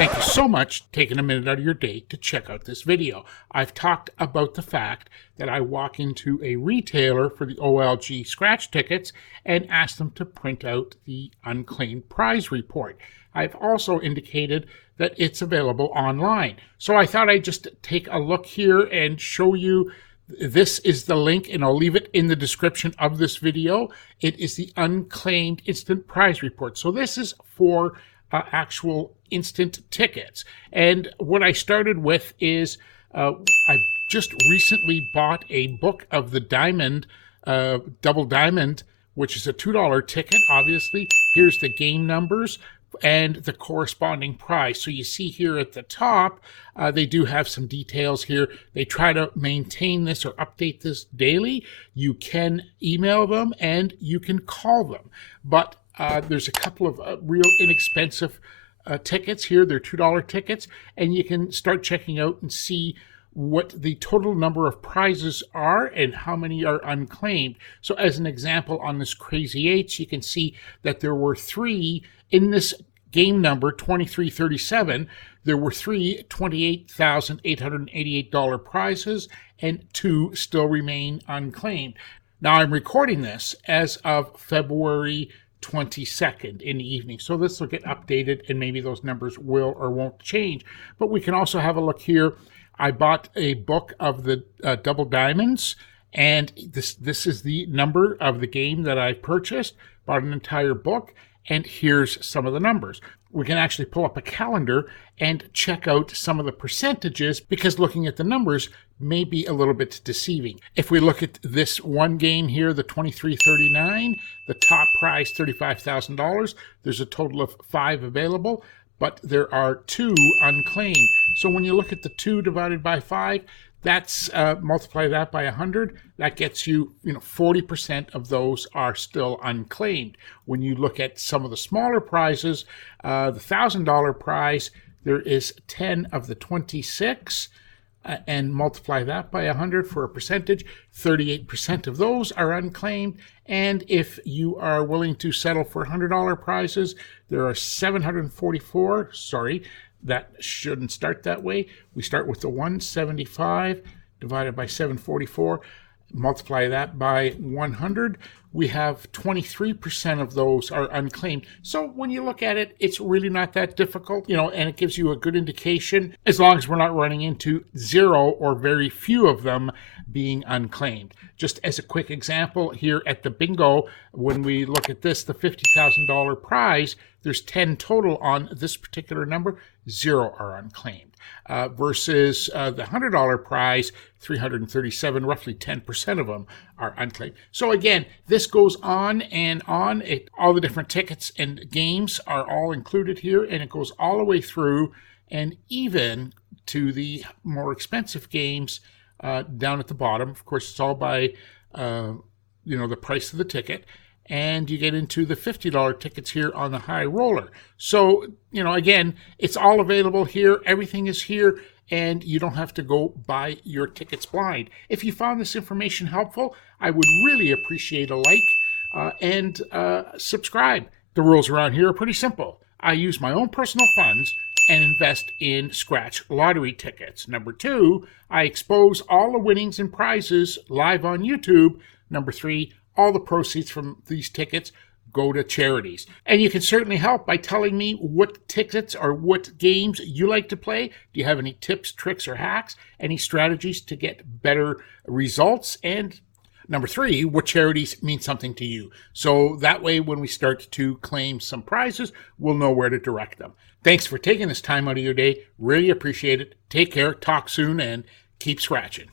Thank you so much for taking a minute out of your day to check out this video. I've talked about the fact that I walk into a retailer for the OLG Scratch tickets and ask them to print out the Unclaimed Prize Report. I've also indicated that it's available online. So I thought I'd just take a look here and show you. This is the link, and I'll leave it in the description of this video. It is the Unclaimed Instant Prize Report. So this is for actual instant tickets. And what I started with is I just recently bought a book of the Diamond, Double Diamond, which is a $2 ticket. Obviously, here's the game numbers and the corresponding prize. So you see here at the top, they do have some details here. They try to maintain this or update this daily. You can email them and you can call them. But there's a couple of real inexpensive tickets here. They're $2 tickets, and you can start checking out and see what the total number of prizes are and how many are unclaimed. So as an example, on this Crazy Eights, you can see that there were 3 in this game number 2337. There were 3 $28,888 prizes, and 2 still remain unclaimed. Now I'm recording this as of February 22nd in the evening. So this will get updated and maybe those numbers will or won't change. But we can also have a look here. I bought a book of the Double Diamonds, and this is the number of the game that I purchased. Bought an entire book, and here's some of the numbers. We can actually pull up a calendar and check out some of the percentages, because looking at the numbers may be a little bit deceiving. If we look at this one game here, the 2339, the top prize $35,000. There's a total of 5 available, but there are 2 unclaimed. So when you look at the 2 divided by 5, that's multiply that by 100. That gets you, 40% of those are still unclaimed. When you look at some of the smaller prizes, the $1,000 prize, there is 10 of the 26. And multiply that by 100 for a percentage. 38% of those are unclaimed. And if you are willing to settle for $100 prizes, there are 744. Sorry, that shouldn't start that way. We start with the 175 divided by 744. Multiply that by 100. We have 23% of those are unclaimed. So when you look at it, it's really not that difficult, and it gives you a good indication, as long as we're not running into 0 or very few of them being unclaimed. Just as a quick example, here at the bingo, when we look at this, the $50,000 prize, there's 10 total on this particular number, 0 are unclaimed. Versus the $100 prize, 337, roughly 10% of them are unclaimed. So again, this goes on and on. All the different tickets and games are all included here, and it goes all the way through, and even to the more expensive games down at the bottom. Of course, it's all by the price of the ticket. And you get into the $50 tickets here on the high roller. So, again, it's all available here. Everything is here, and you don't have to go buy your tickets blind. If you found this information helpful, I would really appreciate a like and subscribe. The rules around here are pretty simple. I use my own personal funds and invest in Scratch lottery tickets. Number 2, I expose all the winnings and prizes live on YouTube. Number 3, all the proceeds from these tickets go to charities. And you can certainly help by telling me what tickets or what games you like to play. Do you have any tips, tricks, or hacks? Any strategies to get better results? And number 3, what charities mean something to you? So that way, when we start to claim some prizes, we'll know where to direct them. Thanks for taking this time out of your day. Really appreciate it. Take care, talk soon, and keep scratching.